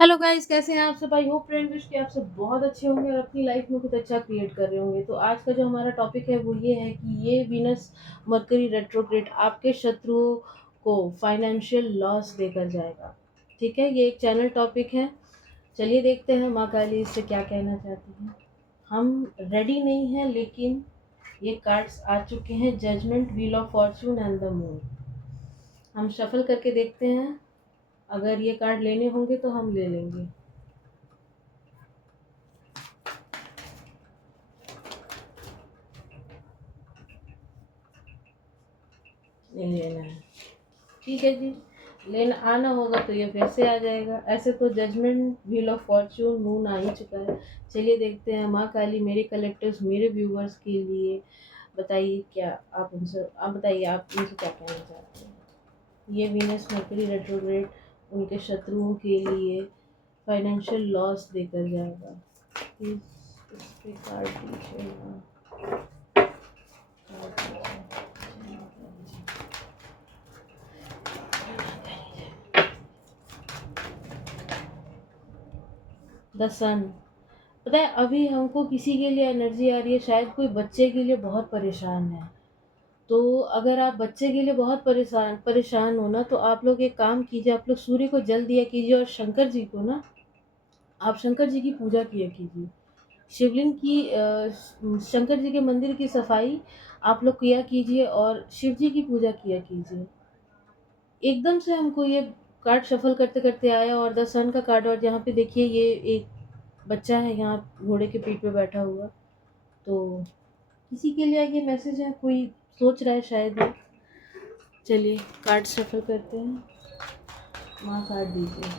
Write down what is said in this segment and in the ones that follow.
Hello guys, कैसे हैं आप सब? आई होप फ्रेंड विश कि आप सब बहुत अच्छे होंगे और अपनी लाइफ में कुछ अच्छा क्रिएट कर रहे होंगे। तो आज का जो हमारा टॉपिक है वो ये है कि ये वीनस मरकरी रेट्रोग्रेड आपके शत्रुओं को फाइनेंशियल लॉस देकर जाएगा। ठीक है, ये एक चैनल टॉपिक है। चलिए देखते हैं माँ काली इससे क्या कहना चाहती है। हम रेडी नहीं हैं, लेकिन ये कार्ड्स आ चुके हैं, judgement, wheel of fortune and the moon. हम शफल करके देखते हैं, अगर ये कार्ड लेने होंगे तो हम ले लेंगे। नहीं लेना है, ठीक है जी। लेना आना होगा तो ये फिर से आ जाएगा। ऐसे तो judgement, wheel of fortune, moon आ ही चुका है। चलिए देखते हैं माँ काली मेरे कलेक्टर्स, मेरे व्यूवर्स के लिए बताइए, क्या आप बताइए, आप उनसे क्या कहना चाहते हैं। ये वीनस मर्करी रेट्रोग्रेड उनके शत्रुओं के लिए फाइनेंशियल लॉस देकर जाएगा। प्लीज इस पे कार्ड दीजिए ना। कार्ड दीजिए। द सन। पता है, अभी हमको किसी के लिए एनर्जी आ रही है, शायद कोई बच्चे के लिए बहुत परेशान है। तो अगर आप बच्चे के लिए बहुत परेशान परेशान हो ना, तो आप लोग एक काम कीजिए, आप लोग सूर्य को जल दिया कीजिए और शंकर जी को ना, आप शंकर जी की पूजा किया कीजिए। शिवलिंग की शंकर जी के मंदिर की सफाई आप लोग किया कीजिए और शिव जी की पूजा किया कीजिए। एकदम से हमको ये कार्ड शफल करते करते आया, और द सन का कार्ड, और यहाँ पे देखिए ये एक बच्चा है यहाँ घोड़े के पीठ पे बैठा हुआ। तो किसी के लिए ये मैसेज है, कोई सोच रहा है शायद ये। चलिए कार्ड शफल करते हैं। माँ कार्ड दीजिए।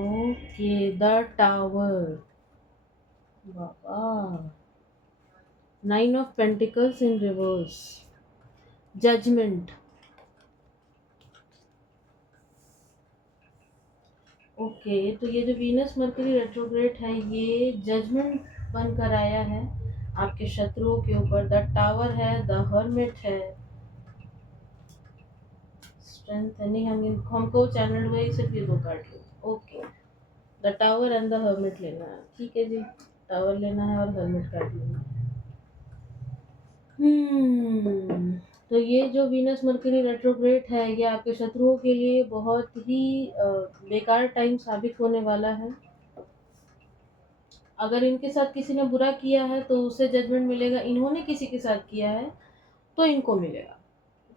Okay, the tower. बाबा, nine of pentacles in reverse, judgement. Okay, तो ये जो वीनस मर्करी रेट्रोग्रेड है ये जजमेंट बनकर आया है आपके शत्रुओं के ऊपर। द टावर है, द हर्मिट है, स्ट्रेंथ है। नहीं, हमको चैनल हुए सिर्फ ये दो कार्ड लेना। Okay, the tower and the hermit लेना है, ठीक है जी। टावर लेना है और हर्मिट कार्ड लेना है। तो ये जो वीनस मर्करी रेट्रोग्रेड है ये आपके शत्रुओं के लिए बहुत ही बेकार टाइम साबित होने वाला है। अगर इनके साथ किसी ने बुरा किया है तो उससे जजमेंट मिलेगा, इन्होंने किसी के साथ किया है तो इनको मिलेगा,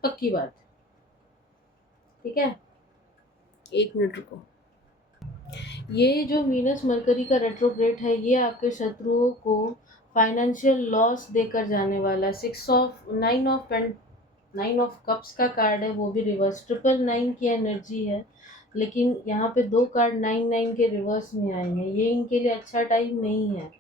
पक्की बात। ठीक है, एक मिनट रुको। ये जो वीनस मरकरी का रेट्रोग्रेड है ये आपके शत्रुओं को फाइनेंशियल लॉस देकर जाने वाला है। नाइन ऑफ कप्स का कार्ड है, वो भी रिवर्स। ट्रिपल नाइन की एनर्जी है, लेकिन यहाँ पे दो कार्ड नाइन नाइन के रिवर्स में आए हैं। ये इनके लिए अच्छा टाइम नहीं है।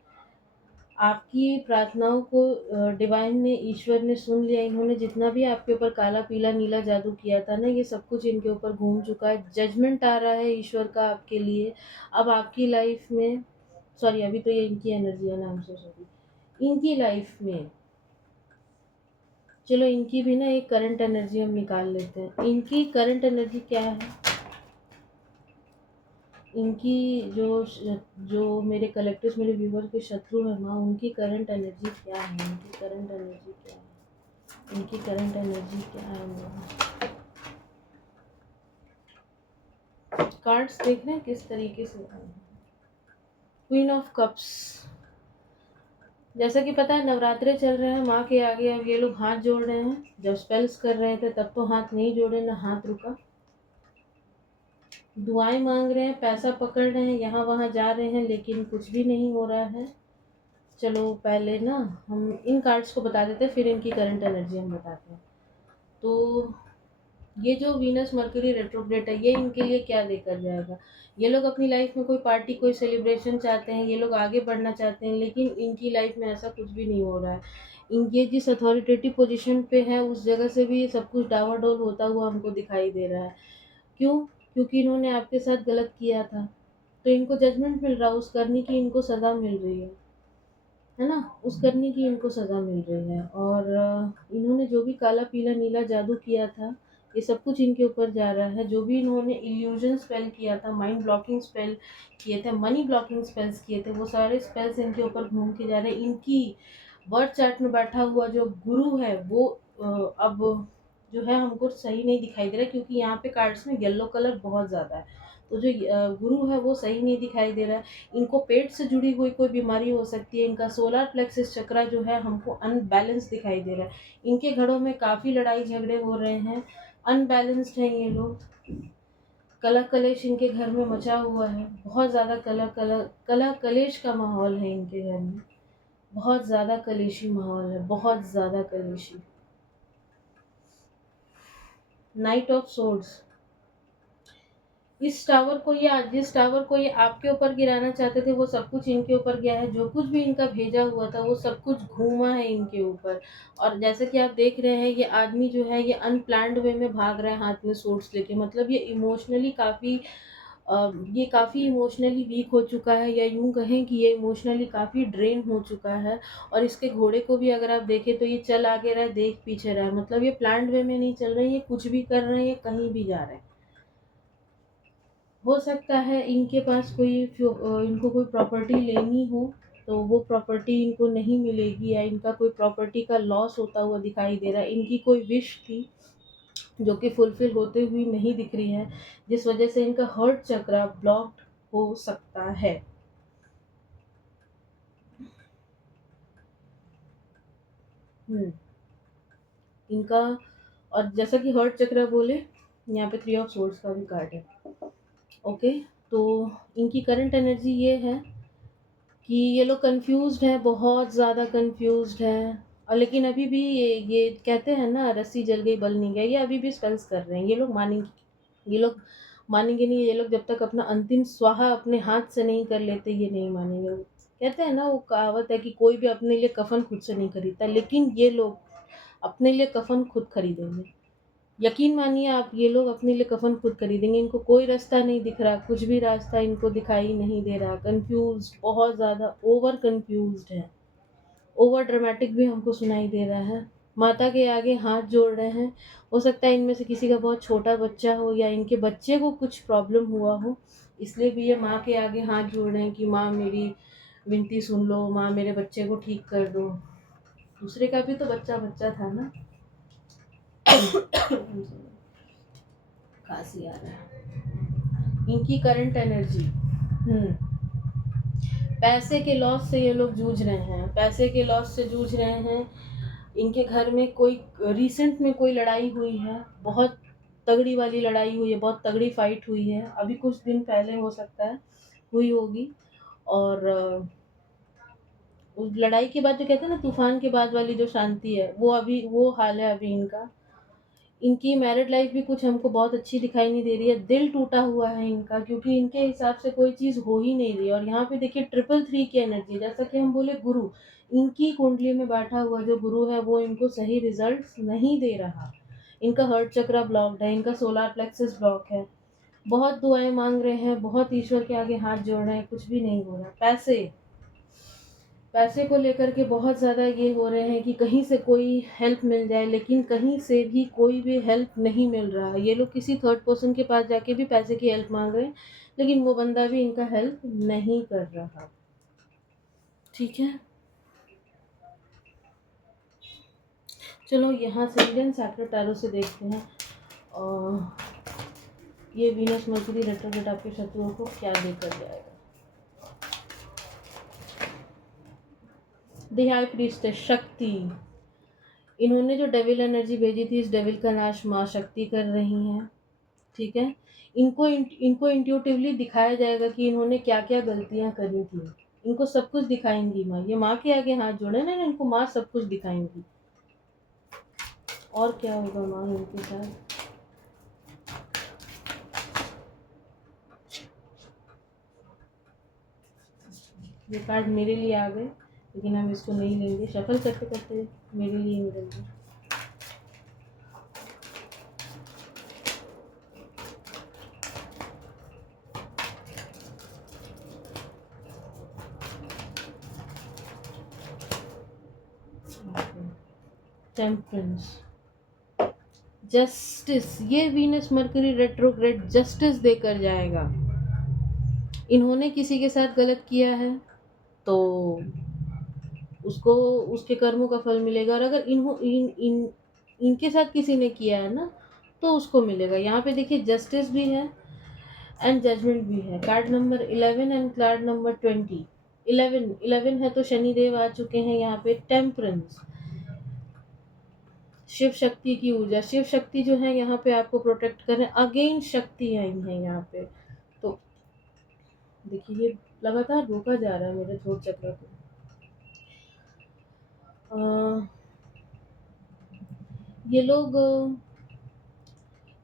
आपकी प्रार्थनाओं को डिवाइन ने, ईश्वर ने सुन लिया। इन्होंने जितना भी आपके ऊपर काला पीला नीला जादू किया था ना, ये सब कुछ इनके ऊपर घूम चुका है। जजमेंट आ रहा है ईश्वर का आपके लिए। अब आपकी लाइफ में, सॉरी अभी तो ये इनकी एनर्जी है ना, हम सो सॉरी, इनकी लाइफ में, चलो इनकी भी ना एक करंट एनर्जी हम निकाल लेते हैं। इनकी करंट एनर्जी क्या है? इनकी जो जो मेरे कलेक्टर्स, मेरे व्यूवर के शत्रु हैं माँ, उनकी करंट एनर्जी क्या है? इनकी करंट एनर्जी क्या है? इनकी करंट एनर्जी क्या है माँ? कार्ड्स देख रहे हैं किस तरीके से आए हैं। Queen of cups. जैसा कि पता है नवरात्रे चल रहे हैं माँ के आगे, अब ये लोग हाथ जोड़ रहे हैं। जब स्पेल्स कर रहे थे तब तो हाथ नहीं जोड़े, ना हाथ रुका। दुआएं मांग रहे हैं, पैसा पकड़ रहे हैं, यहाँ वहाँ जा रहे हैं, लेकिन कुछ भी नहीं हो रहा है। चलो पहले ना हम इन कार्ड्स को बता देते हैं, फिर इनकी करंट एनर्जी हम बताते हैं। तो ये जो वीनस मर्करी रेट्रोग्रेड है ये इनके लिए क्या देकर जाएगा? ये लोग अपनी लाइफ में कोई पार्टी, कोई सेलिब्रेशन चाहते हैं, ये लोग आगे बढ़ना चाहते हैं, लेकिन इनकी लाइफ में ऐसा कुछ भी नहीं हो रहा है। इनके जिस अथॉरिटेटिव पोजीशन पे है उस जगह से भी सब कुछ डावाडोल होता हुआ हमको दिखाई दे रहा है। क्यों? क्योंकि इन्होंने आपके साथ गलत किया था, तो इनको जजमेंट मिल रहा है, उस करने की इनको सज़ा मिल रही है। है ना? उस करने की इनको सज़ा मिल रही है और इन्होंने जो भी काला, पीला, नीला जादू किया था, ये सब कुछ इनके ऊपर जा रहा है। जो भी इन्होंने इल्यूज़न स्पेल किया था, माइंड ब्लॉकिंग स्पेल किए थे, मनी ब्लॉकिंग स्पेल्स किए थे, वो सारे स्पेल्स इनके ऊपर घूम के जा रहे हैं। इनकी बर्थ चार्ट में बैठा हुआ जो गुरु है, वो अब जो है हमको सही नहीं दिखाई दे रहा है, क्योंकि यहाँ पे कार्ड्स में येलो कलर बहुत ज़्यादा है। तो जो गुरु है वो सही नहीं दिखाई दे रहा है। इनको पेट से जुड़ी हुई कोई बीमारी हो सकती है। इनका सोलर प्लेक्सस चक्रा जो है हमको अनबैलेंस दिखाई दे रहा है। इनके घरों में काफ़ी लड़ाई झगड़े हो रहे हैं, अनबैलेंस्ड हैं ये लोग। कलह कलेश इनके घर में मचा हुआ है। बहुत ज़्यादा कलह कलेश का माहौल है इनके घर में। बहुत ज़्यादा कलेशी माहौल है, बहुत ज़्यादा कलेशी। नाइट ऑफ सोर्ड्स, जिस टावर को ये आपके ऊपर गिराना चाहते थे, वो सब कुछ इनके ऊपर गया है। जो कुछ भी इनका भेजा हुआ था वो सब कुछ घूमा है इनके ऊपर। और जैसे कि आप देख रहे हैं, ये आदमी जो है ये अनप्लान्ड वे में भाग रहा है हाथ में सोर्स लेके। मतलब ये काफ़ी इमोशनली वीक हो चुका है, या यूँ कहें कि ये इमोशनली काफ़ी ड्रेन हो चुका है। और इसके घोड़े को भी अगर आप देखें तो ये चल आगे रहा है, देख पीछे रहा है। मतलब ये प्लान्ड वे में नहीं चल रहे हैं, ये कुछ भी कर रहे हैं, ये कहीं भी जा रहे हैं। हो सकता है इनके पास इनको कोई प्रॉपर्टी लेनी हो, तो वो प्रॉपर्टी इनको नहीं मिलेगी, या इनका कोई प्रॉपर्टी का लॉस होता हुआ दिखाई दे रहा है। इनकी कोई विश थी जो कि फुलफिल होते हुए नहीं दिख रही है, जिस वजह से इनका हर्ट चक्र ब्लॉक्ड हो सकता है। हम्म इनका, और जैसा कि हर्ट चक्र बोले, यहाँ पे 3 ऑफ सोर्ड्स का भी कार्ड है। ओके, तो इनकी करंट एनर्जी ये है कि ये लोग कंफ्यूज्ड हैं, बहुत ज़्यादा कंफ्यूज्ड हैं। और लेकिन अभी भी ये कहते हैं ना, रस्सी जल गई बल नहीं गया, ये अभी भी स्पेल्स कर रहे हैं। ये लोग मानेंगे नहीं। ये लोग जब तक अपना अंतिम स्वाहा अपने हाथ से नहीं कर लेते, ये नहीं मानेंगे। कहते हैं ना, वो कहावत है कि कोई भी अपने लिए कफन खुद से नहीं खरीदता, लेकिन ये लोग अपने लिए कफन खुद खरीदेंगे। यकीन मानिए आप, ये लोग अपने लिए कफन खुद खरीदेंगे। इनको कोई रास्ता नहीं दिख रहा, कुछ भी रास्ता इनको दिखाई नहीं दे रहा। कंफ्यूज्ड, बहुत ज़्यादा ओवर कंफ्यूज्ड है। ओवर ड्रामेटिक भी हमको सुनाई दे रहा है। माता के आगे हाथ जोड़ रहे हैं। हो सकता है इनमें से किसी का बहुत छोटा बच्चा हो, या इनके बच्चे को कुछ प्रॉब्लम हुआ हो, इसलिए भी ये माँ के आगे हाथ जोड़ रहे हैं कि माँ मेरी विनती सुन लो, माँ मेरे बच्चे को ठीक कर दो। दूसरे का भी तो बच्चा बच्चा था ना। खांसी आ रहा है। इनकी करंट एनर्जी, पैसे के लॉस से ये लोग जूझ रहे हैं, पैसे के लॉस से जूझ रहे हैं। इनके घर में कोई रिसेंट में कोई लड़ाई हुई है, बहुत तगड़ी वाली लड़ाई हुई है, बहुत तगड़ी फाइट हुई है, अभी कुछ दिन पहले हो सकता है हुई होगी। और उस लड़ाई के बाद जो कहते हैं ना, तूफान के बाद वाली जो शांति है, वो हाल है अभी इनका। इनकी मैरिड लाइफ भी कुछ हमको बहुत अच्छी दिखाई नहीं दे रही है। दिल टूटा हुआ है इनका, क्योंकि इनके हिसाब से कोई चीज़ हो ही नहीं रही। और यहाँ पे देखिए 333 की एनर्जी, जैसा कि हम बोले गुरु, इनकी कुंडली में बैठा हुआ जो गुरु है वो इनको सही रिजल्ट्स नहीं दे रहा। इनका हर्ट चक्र ब्लॉक्ड है, इनका सोलर प्लेक्सस ब्लॉक है। बहुत दुआएं मांग रहे हैं, बहुत ईश्वर के आगे हाथ जोड़ रहे हैं, कुछ भी नहीं हो रहा। पैसे को लेकर के बहुत ज़्यादा ये हो रहे हैं कि कहीं से कोई हेल्प मिल जाए, लेकिन कहीं से भी कोई भी हेल्प नहीं मिल रहा है। ये लोग किसी थर्ड पर्सन के पास जाके भी पैसे की हेल्प मांग रहे हैं, लेकिन वो बंदा भी इनका हेल्प नहीं कर रहा। ठीक है, चलो यहाँ से इंडियन सैक्रेड टैरो से देखते हैं और ये वीनस मर्क्यूरी रेट्रोग्रेड आपके शत्रुओं को क्या देकर जाएगा। द हाई प्रीस्टेस शक्ति, इन्होंने जो डेविल एनर्जी भेजी थी, इस डेविल का नाश माँ शक्ति कर रही हैं। ठीक है, इनको इंट्यूटिवली दिखाया जाएगा कि इन्होंने क्या क्या गलतियां करी थी। इनको सब कुछ दिखाएंगी माँ। ये माँ के आगे हाथ जोड़े ना, इनको माँ सब कुछ दिखाएंगी। और क्या होगा माँ इनके साथ। ये कार्ड मेरे लिए आ गए, लेकिन हम इसको नहीं लेंगे। शफल करते करते मेरे लिए मिलेंगे। टेम्परेंस, जस्टिस, ये वीनस मरकरी रेट्रोग्रेड जस्टिस देकर जाएगा। इन्होंने किसी के साथ गलत किया है तो उसको उसके कर्मों का फल मिलेगा, और अगर इनके साथ किसी ने किया है ना तो उसको मिलेगा। यहाँ पे देखिए जस्टिस भी है एंड जजमेंट भी है। Card number 11 and card number 20। 11 है तो शनिदेव आ चुके हैं यहाँ पे। टेम्परेंस, शिव शक्ति की ऊर्जा, शिव शक्ति जो है यहाँ पे आपको प्रोटेक्ट कर रहे हैं। अगेन शक्ति आई है यहाँ पे। तो देखिए ये लगातार रोका जा रहा है मेरे थ्रोट चक्र को। ये लोग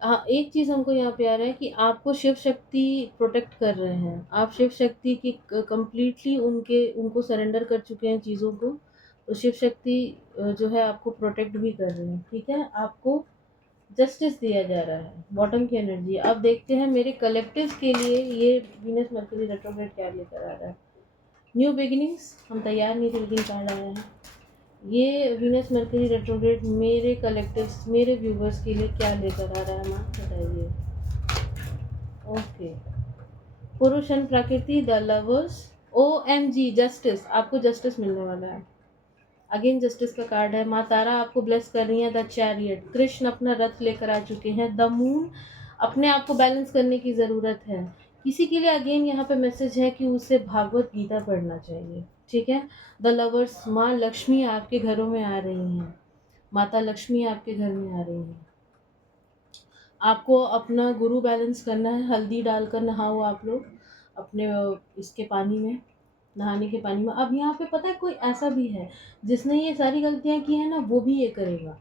हाँ, एक चीज़ हमको यहाँ पे आ रहा है कि आपको शिव शक्ति प्रोटेक्ट कर रहे हैं। आप शिव शक्ति की कंप्लीटली उनको सरेंडर कर चुके हैं चीज़ों को। तो शिव शक्ति जो है आपको प्रोटेक्ट भी कर रहे हैं, ठीक है। आपको जस्टिस दिया जा रहा है, बॉटम की एनर्जी। अब देखते हैं मेरे कलेक्टिव्स के लिए ये वीनस मरकरी रेट्रोग्रेड क्या लेकर आ रहा है। न्यू बिगिनिंग्स, हम तैयार नहीं थे लेकिन कार्ड आया है। ये वीनस मरकरी रेट्रोग्रेड मेरे कलेक्टिव्स, मेरे व्यूवर्स के लिए क्या लेकर आ रहा है माँ बताइए। ओके, पुरुष एंड प्रकृति, द लवर्स, OMG जस्टिस, आपको जस्टिस मिलने वाला है। अगेन जस्टिस का कार्ड है। माँ तारा आपको ब्लेस कर रही है। द चैरियट, कृष्ण अपना रथ लेकर आ चुके हैं। द मून, अपने आप को बैलेंस करने की ज़रूरत है। किसी के लिए अगेन यहाँ पे मैसेज है कि उसे भागवत गीता पढ़ना चाहिए, ठीक है। द लवर्स, माँ लक्ष्मी आपके घरों में आ रही हैं। माता लक्ष्मी आपके घर में आ रही हैं। आपको अपना गुरु बैलेंस करना है। हल्दी डालकर नहाओ आप लोग अपने इसके पानी में, नहाने के पानी में। अब यहाँ पे पता है कोई ऐसा भी है जिसने ये सारी गलतियाँ की है ना, वो भी ये करेगा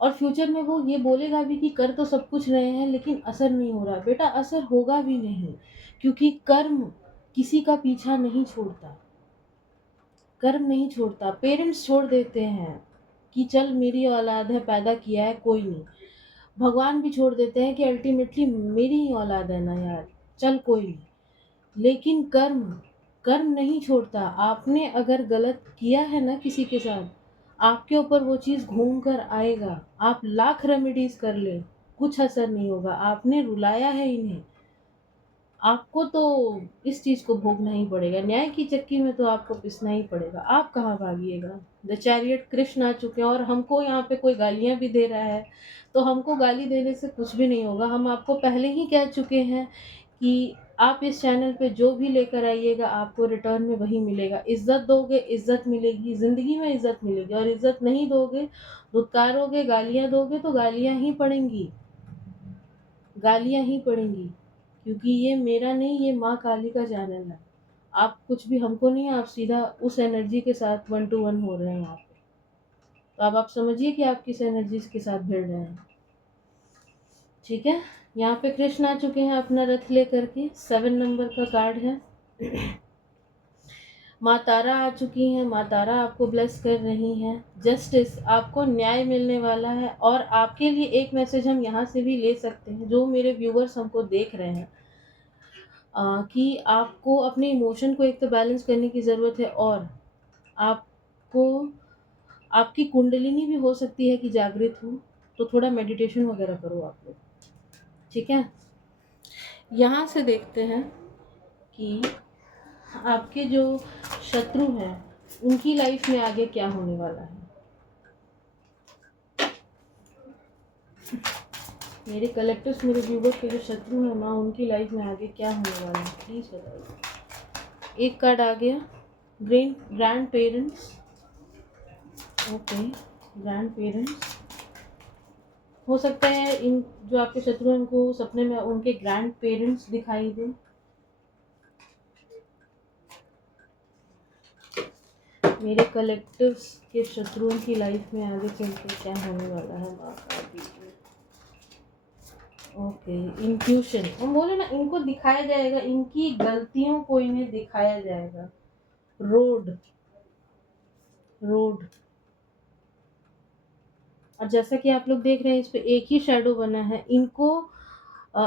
और फ्यूचर में वो ये बोलेगा भी कि कर तो सब कुछ रहे हैं लेकिन असर नहीं हो रहा। बेटा असर होगा भी नहीं, क्योंकि कर्म किसी का पीछा नहीं छोड़ता। कर्म नहीं छोड़ता। पेरेंट्स छोड़ देते हैं कि चल मेरी औलाद है, पैदा किया है कोई नहीं। भगवान भी छोड़ देते हैं कि अल्टीमेटली मेरी ही औलाद है ना यार, चल कोई नहीं। लेकिन कर्म, कर्म नहीं छोड़ता। आपने अगर गलत किया है ना किसी के साथ, आपके ऊपर वो चीज़ घूम कर आएगा। आप लाख रेमेडीज कर ले, कुछ असर नहीं होगा। आपने रुलाया है इन्हें, आपको तो इस चीज़ को भोगना ही पड़ेगा। न्याय की चक्की में तो आपको पिसना ही पड़ेगा। आप कहाँ भागिएगा। द चैरियट, कृष्ण आ चुके हैं और हमको यहाँ पे कोई गालियाँ भी दे रहा है तो हमको गाली देने से कुछ भी नहीं होगा। हम आपको पहले ही कह चुके हैं कि आप इस चैनल पे जो भी लेकर आइएगा आपको रिटर्न में वही मिलेगा। इज्जत दोगे इज्जत मिलेगी, ज़िंदगी में इज्जत मिलेगी। और इज्जत नहीं दोगे, धुतकारोगे, गालियाँ दोगे तो गालियाँ ही पड़ेंगी, गालियाँ ही पड़ेंगी। क्योंकि ये मेरा नहीं, ये माँ काली का चैनल है। आप कुछ भी हमको नहीं, आप सीधा उस एनर्जी के साथ 1 to 1 हो रहे हैं यहाँ पे। तो अब आप समझिए कि आप किस एनर्जी के साथ भिड़ रहे हैं, ठीक है। यहाँ पे कृष्ण आ चुके हैं अपना रथ लेकर के। 7 नंबर का कार्ड है। माँ तारा आ चुकी हैं। माँ तारा आपको ब्लेस कर रही हैं। जस्टिस, आपको न्याय मिलने वाला है। और आपके लिए एक मैसेज हम यहाँ से भी ले सकते हैं, जो मेरे व्यूवर्स हमको देख रहे हैं, कि आपको अपने इमोशन को एक तो बैलेंस करने की ज़रूरत है, और आपको आपकी कुंडलिनी भी हो सकती है कि जागृत हो, तो थोड़ा मेडिटेशन वगैरह करो आप लोग, ठीक है। यहाँ से देखते हैं कि आपके जो शत्रु हैं उनकी लाइफ में आगे क्या होने वाला है। मेरे कलेक्टर्स, मेरे व्यूवर्स के जो शत्रु हैं माँ, उनकी लाइफ में आगे क्या होने वाला है प्लीज़ बताइए। एक कार्ड आ गया, grand parents. Okay, grand parents, हो सकता है इन जो आपके शत्रु हैं उनको सपने में उनके ग्रैंड पेरेंट्स दिखाई दें। मेरे कलेक्टिव्स के शत्रुओं की लाइफ में आगे चल के क्या होने वाला है माँ का दीजिए। ओके, इंट्यूशन, हम बोले ना इनको दिखाया जाएगा, इनकी गलतियों को इन्हें दिखाया जाएगा। रोड, रोड, और जैसा कि आप लोग देख रहे हैं इस पे एक ही शैडो बना है। इनको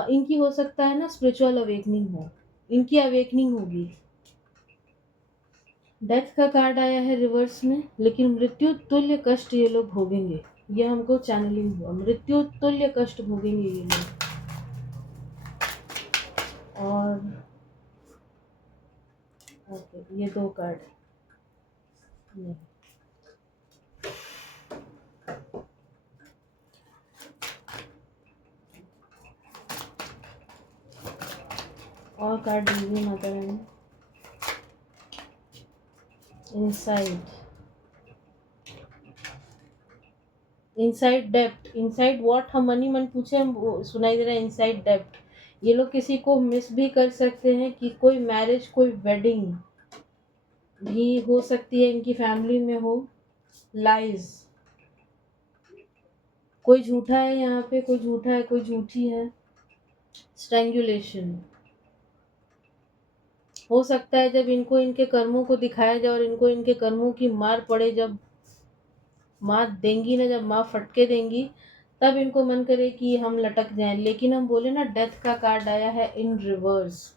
इनकी हो सकता है ना स्पिरिचुअल अवेकनिंग हो, इनकी अवेकनिंग होगी। डेथ का कार्ड आया है रिवर्स में, लेकिन मृत्यु तुल्य कष्ट ये लोग भोगेंगे। ये हमको चैनलिंग हुआ, मृत्यु तुल्य कष्ट भोगेंगे ये लोग। और ओके, ये 2 कार्ड नहीं, और कार्ड दीजिए माता रानी। Inside, inside depth, inside what, हम मन ही मन पूछे, हम सुनाई दे रहा है इनसाइड डेप्थ। ये लोग किसी को मिस भी कर सकते हैं, कि कोई मैरिज, कोई वेडिंग भी हो सकती है इनकी फैमिली में हो। लाइज, कोई झूठा है यहाँ पे, कोई झूठा है, कोई झूठी है। स्ट्रैंगुलेशन, हो सकता है जब इनको इनके कर्मों को दिखाया जाए और इनको इनके कर्मों की मार पड़े, जब मार देंगी ना, जब माँ फटके देंगी, तब इनको मन करे कि हम लटक जाएं। लेकिन हम बोले ना, डेथ का कार्ड आया है इन रिवर्स।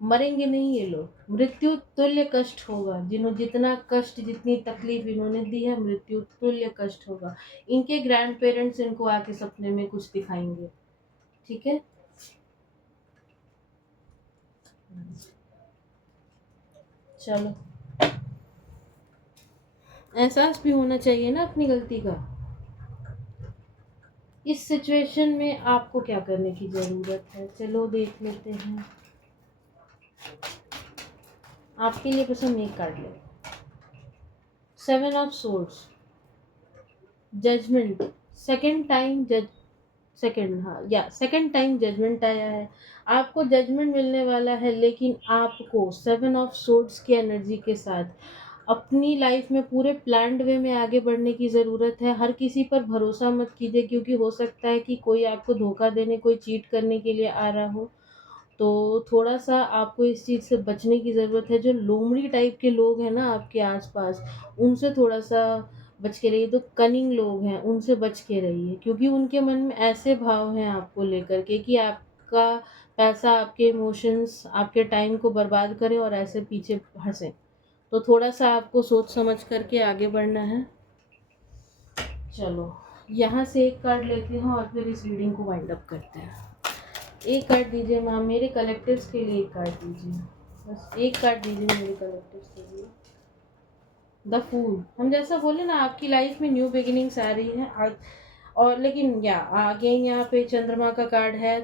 मरेंगे नहीं ये लोग, मृत्यु तुल्य कष्ट होगा। जितना कष्ट, जितनी तकलीफ इन्होंने दी है, मृत्यु तुल्य कष्ट होगा। इनके ग्रैंड पेरेंट्स इनको आके सपने में कुछ दिखाएंगे। ठीक है, चलो, एहसास भी होना चाहिए ना अपनी गलती का। इस सिचुएशन में आपको क्या करने की ज़रूरत है, चलो देख लेते हैं। आपके लिए बस हम एक कार्ड लें, 7 of swords, judgement, second time जज, सेकंड, हाँ या सेकंड टाइम जजमेंट आया है। आपको जजमेंट मिलने वाला है, लेकिन आपको 7 ऑफ सोर्ड्स की एनर्जी के साथ अपनी लाइफ में पूरे प्लान्ड वे में आगे बढ़ने की ज़रूरत है। हर किसी पर भरोसा मत कीजिए, क्योंकि हो सकता है कि कोई आपको धोखा देने, कोई चीट करने के लिए आ रहा हो। तो थोड़ा-सा आपको इस चीज़ से बचने की ज़रूरत है। जो लोमड़ी टाइप के लोग हैं ना आपके आस-पास, उनसे थोड़ा-सा बच के रहिए। तो कनिंग लोग हैं, उनसे बच के रहिए, क्योंकि उनके मन में ऐसे भाव हैं आपको लेकर के कि आपका पैसा, आपके इमोशंस, आपके टाइम को बर्बाद करें और ऐसे पीछे हँसें। तो थोड़ा-सा आपको सोच समझ कर के आगे बढ़ना है। चलो, यहाँ से एक कार्ड लेते हैं और फिर इस रीडिंग को वाइंड अप करते हैं। एक कार्ड दीजिए मैम, मेरे कलेक्टिव्स के लिए एक कार्ड दीजिए। बस एक कार्ड दीजिए मेरे कलेक्टिव्स के लिए। द फूल, हम जैसा बोले ना, आपकी लाइफ में न्यू बिगिनिंग्स आ रही हैं आज। और लेकिन या आगे यहाँ पे चंद्रमा का कार्ड है,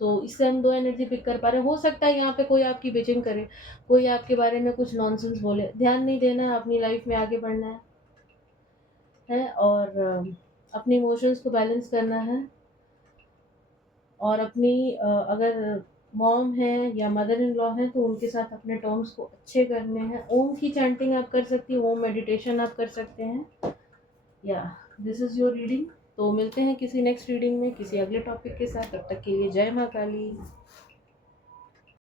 तो इससे हम 2 एनर्जी पिक कर पा रहे हैं। हो सकता है यहाँ पे कोई आपकी बिचिंग करे, कोई आपके बारे में कुछ नॉनसेंस बोले। ध्यान नहीं देना है, अपनी लाइफ में आगे बढ़ना है और अपने इमोशंस को बैलेंस करना है। और अपनी अगर मॉम है या मदर इन लॉ है, तो उनके साथ अपने टर्म्स को अच्छे करने हैं। ओम की चैंटिंग आप कर सकती हैं, ओम मेडिटेशन आप कर सकते हैं। या दिस इज़ योर रीडिंग। तो मिलते हैं किसी नेक्स्ट रीडिंग में, किसी अगले टॉपिक के साथ। तब तक के लिए जय माँ काली।